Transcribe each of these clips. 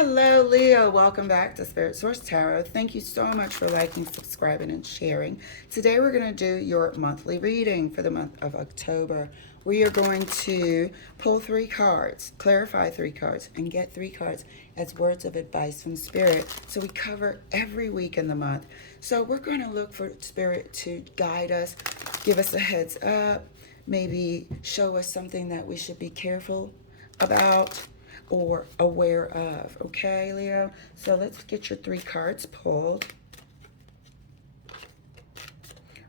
Hello, Leo. Welcome back to Spirit Source Tarot. Thank you so much for liking, subscribing, and sharing. Today, we're going to do your monthly reading for the month of October. We are going to pull 3 cards, clarify 3 cards, and get 3 cards as words of advice from Spirit. So we cover every week in the month. So we're going to look for Spirit to guide us, give us a heads up, maybe show us something that we should be careful about or aware of. Okay, Leo? So let's get your 3 cards pulled.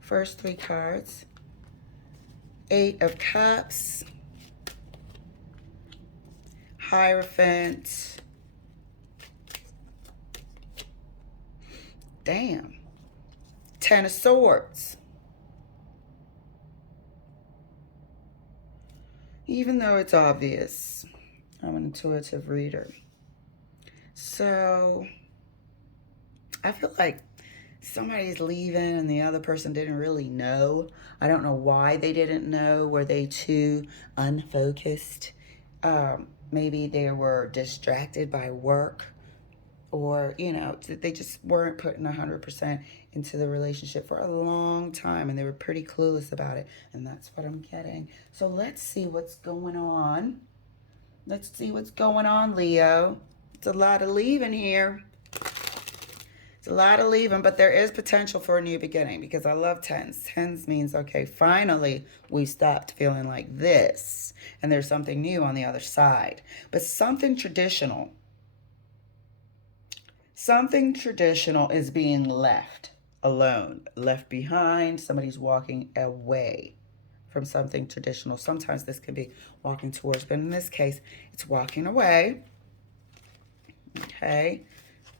First 3 cards. 8 of Cups. Hierophant. Damn. 10 of Swords. Even though it's obvious, I'm an intuitive reader. So I feel like somebody's leaving and the other person didn't really know. I don't know why they didn't know. Were they too unfocused? Maybe they were distracted by work, or, they just weren't putting 100% into the relationship for a long time and they were pretty clueless about it. And that's what I'm getting. So let's see what's going on. Let's see what's going on, Leo. It's a lot of leaving here. It's a lot of leaving, but there is potential for a new beginning because I love tens. Tens means, okay, finally we stopped feeling like this and there's something new on the other side. But something traditional is being left alone, left behind. Somebody's walking away from something traditional. Sometimes this can be walking towards, but in this case, it's walking away, okay,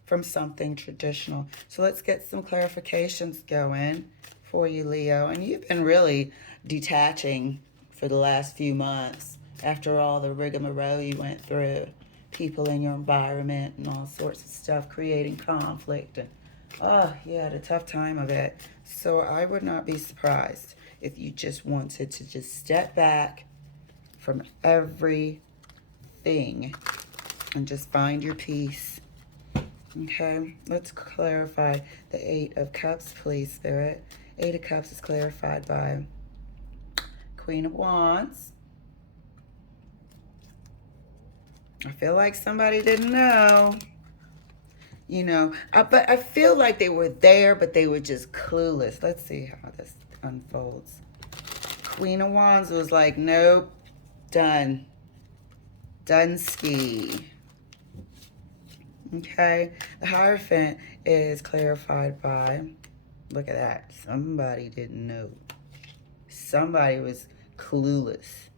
from something traditional. So let's get some clarifications going for you, Leo. And you've been really detaching for the last few months after all the rigmarole you went through. People in your environment and all sorts of stuff, creating conflict. And, you had a tough time of it. So I would not be surprised if you just wanted to just step back from everything and just find your peace. Okay, let's clarify the 8 of Cups, please, Spirit. 8 of Cups is clarified by Queen of Wands. I feel like somebody didn't know. But I feel like they were there, but they were just clueless. Let's see how this unfolds. Queen of Wands was like, nope, done. Done ski. Okay, the Hierophant is clarified by, look at that, somebody didn't know. Somebody was clueless.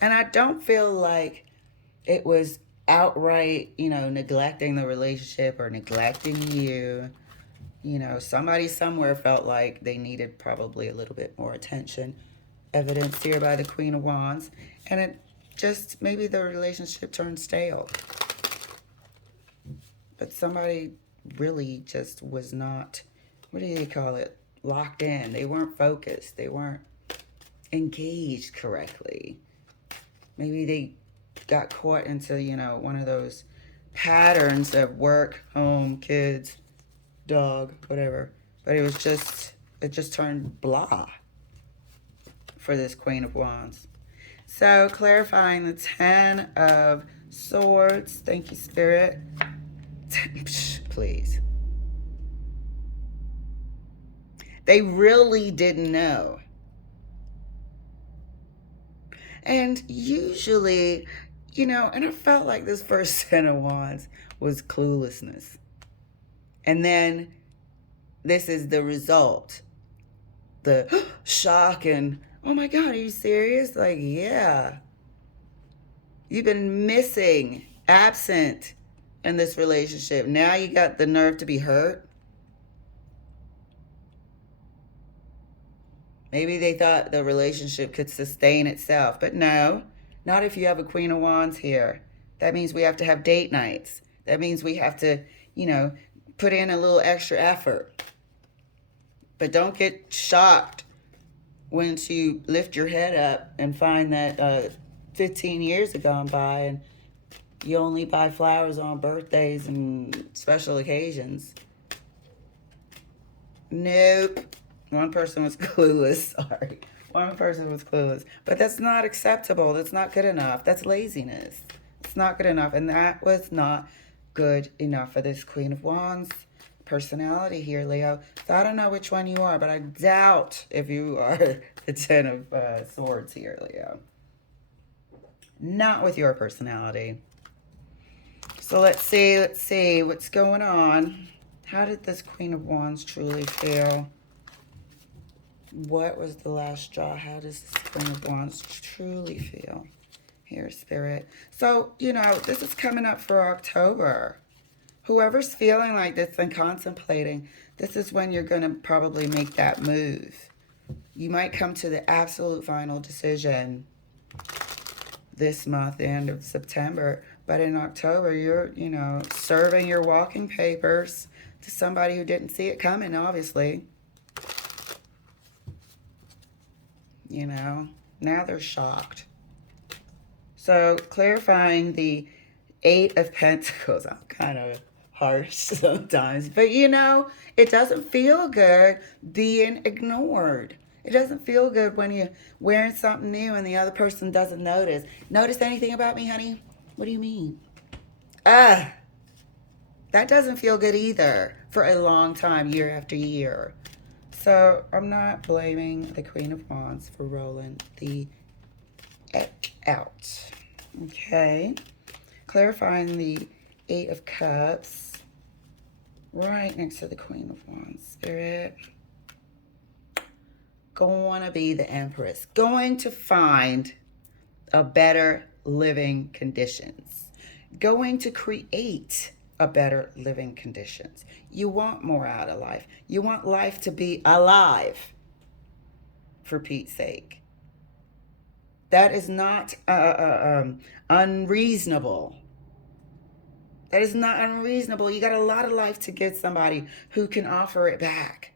And I don't feel like it was outright, neglecting the relationship or neglecting you. Somebody somewhere felt like they needed probably a little bit more attention. Evidenced here by the Queen of Wands. And it just, maybe the relationship turned stale. But somebody really just was not, what do you call it, locked in. They weren't focused. They weren't engaged correctly. Maybe they got caught into, one of those patterns of work, home, kids, dog, whatever. But it just turned blah for this Queen of Wands. So clarifying the 10 of Swords. Thank you, Spirit. Please. They really didn't know. And usually, and I felt like this first 10 of Wands was cluelessness. And then this is the result. The shock and, oh my God, are you serious? Like, yeah. You've been missing, absent in this relationship. Now you got the nerve to be hurt. Maybe they thought the relationship could sustain itself. But no, not if you have a Queen of Wands here. That means we have to have date nights. That means we have to, put in a little extra effort. But don't get shocked once you lift your head up and find that 15 years have gone by and you only buy flowers on birthdays and special occasions. Nope. One person was clueless. Sorry. One person was clueless. But that's not acceptable. That's not good enough. That's laziness. It's not good enough. And that was not good enough for this Queen of Wands personality here, Leo. So I don't know which one you are, but I doubt if you are the Ten of Swords here, Leo. Not with your personality. So let's see what's going on. How did this Queen of Wands truly feel? What was the last straw? How does this Queen of Wands truly feel? Here, Spirit. So, this is coming up for October. Whoever's feeling like this and contemplating, this is when you're going to probably make that move. You might come to the absolute final decision this month, the end of September. But in October, you're, serving your walking papers to somebody who didn't see it coming, obviously. Now they're shocked. So clarifying the Eight of Pentacles. I'm kind of harsh sometimes. But it doesn't feel good being ignored. It doesn't feel good when you're wearing something new and the other person doesn't notice. Notice anything about me, honey? What do you mean? That doesn't feel good either for a long time, year after year. So I'm not blaming the Queen of Wands for rolling the X out. Okay. Clarifying the Eight of Cups. Right next to the Queen of Wands. Spirit. Going to be the Empress. Going to find a better living conditions. Going to create a better living conditions. You want more out of life. You want life to be alive, for Pete's sake. That is not unreasonable. That is not unreasonable. You got a lot of life to give somebody who can offer it back.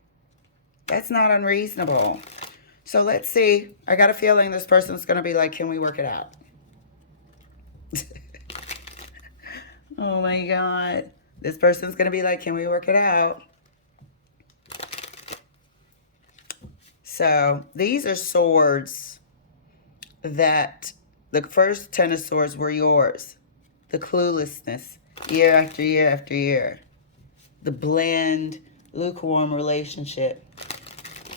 That's not unreasonable. So let's see. I got a feeling this person's going to be like, can we work it out? Oh my God. This person's going to be like, can we work it out? So these are swords that the first 10 of swords were yours. The cluelessness, year after year after year. The bland, lukewarm relationship.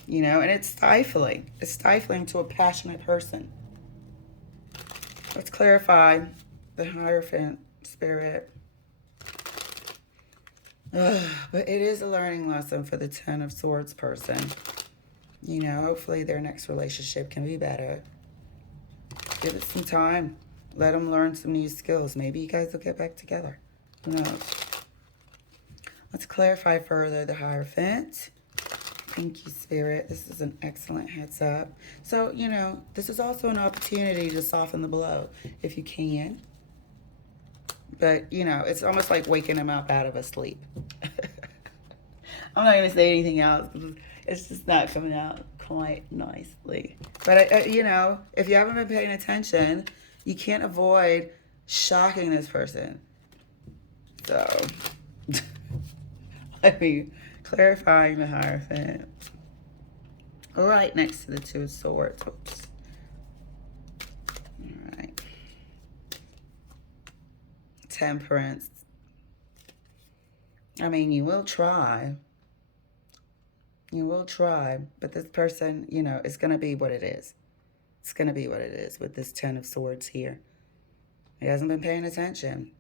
And it's stifling. It's stifling to a passionate person. Let's clarify the Hierophant, Spirit. But it is a learning lesson for the 10 of Swords person. Hopefully their next relationship can be better. Give it some time. Let them learn some new skills. Maybe you guys will get back together. Who knows? Let's clarify further the Hierophant. Thank you, Spirit. This is an excellent heads up. So, this is also an opportunity to soften the blow if you can. But, it's almost like waking him up out of a sleep. I'm not going to say anything else. It's just not coming out quite nicely. But, if you haven't been paying attention, you can't avoid shocking this person. So, clarifying the Hierophant. Right next to the Two of Swords. Oops. All right. Temperance. You will try. You will try. But this person, is going to be what it is. It's going to be what it is with this 10 of Swords here. He hasn't been paying attention.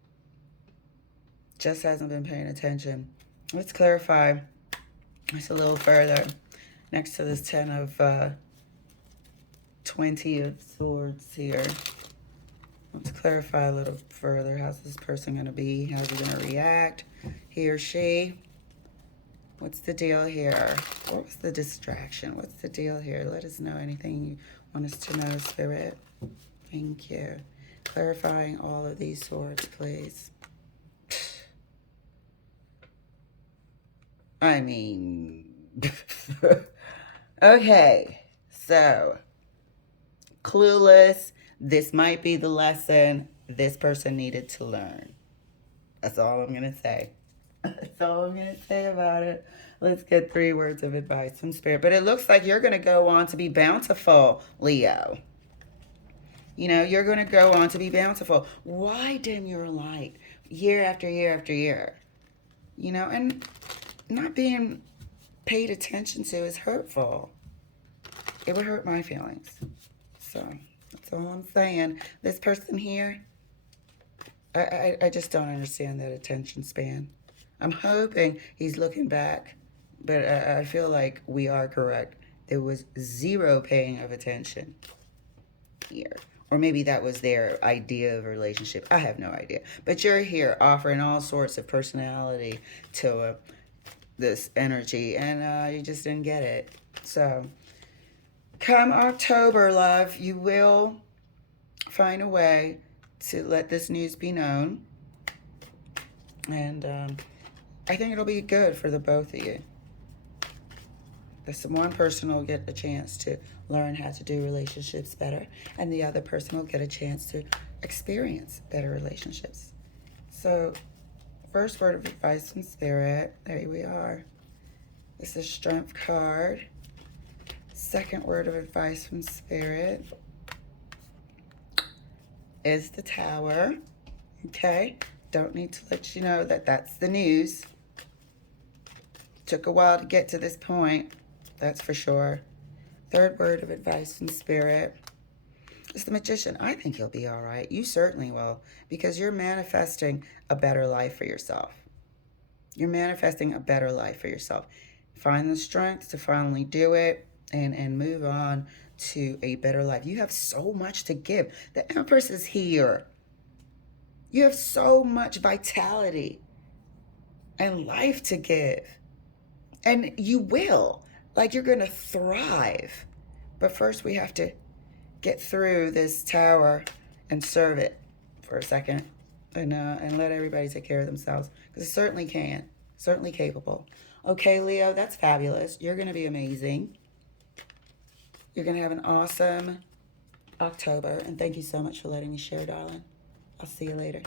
Just hasn't been paying attention. Let's clarify this a little further. Next to this 10 of 20 of Swords here. Let's clarify a little further. How's this person going to be? How's he going to react? He or she? What's the deal here? What was the distraction? What's the deal here? Let us know anything you want us to know, Spirit. Thank you. Clarifying all of these swords, please. Okay. So, clueless. This might be the lesson this person needed to learn. That's all I'm going to say. That's all I'm going to say about it. Let's get 3 words of advice from Spirit. But it looks like you're going to go on to be bountiful, Leo. You know, you're going to go on to be bountiful. Why dim your light year after year after year? You know, and not being paid attention to is hurtful. It would hurt my feelings. So that's all I'm saying. This person here, I just don't understand that attention span. I'm hoping he's looking back, but I feel like we are correct. There was 0 paying of attention here. Or maybe that was their idea of a relationship. I have no idea. But you're here offering all sorts of personality to this energy, and you just didn't get it. So, come October, love, you will find a way to let this news be known. And I think it'll be good for the both of you. This one person will get a chance to learn how to do relationships better, and the other person will get a chance to experience better relationships. So, first word of advice from Spirit. There we are. This is Strength card. Second word of advice from Spirit is the Tower. Okay? Don't need to let you know that that's the news. Took a while to get to this point. That's for sure. Third word of advice from Spirit is the Magician. I think you'll be all right. You certainly will, because you're manifesting a better life for yourself. You're manifesting a better life for yourself. Find the strength to finally do it and move on to a better life. You have so much to give. The Empress is here. You have so much vitality and life to give. And you will. Like, you're going to thrive. But first we have to get through this Tower and serve it for a second. And let everybody take care of themselves. Because it certainly can. Certainly capable. Okay, Leo, that's fabulous. You're going to be amazing. You're going to have an awesome October. And thank you so much for letting me share, darling. I'll see you later.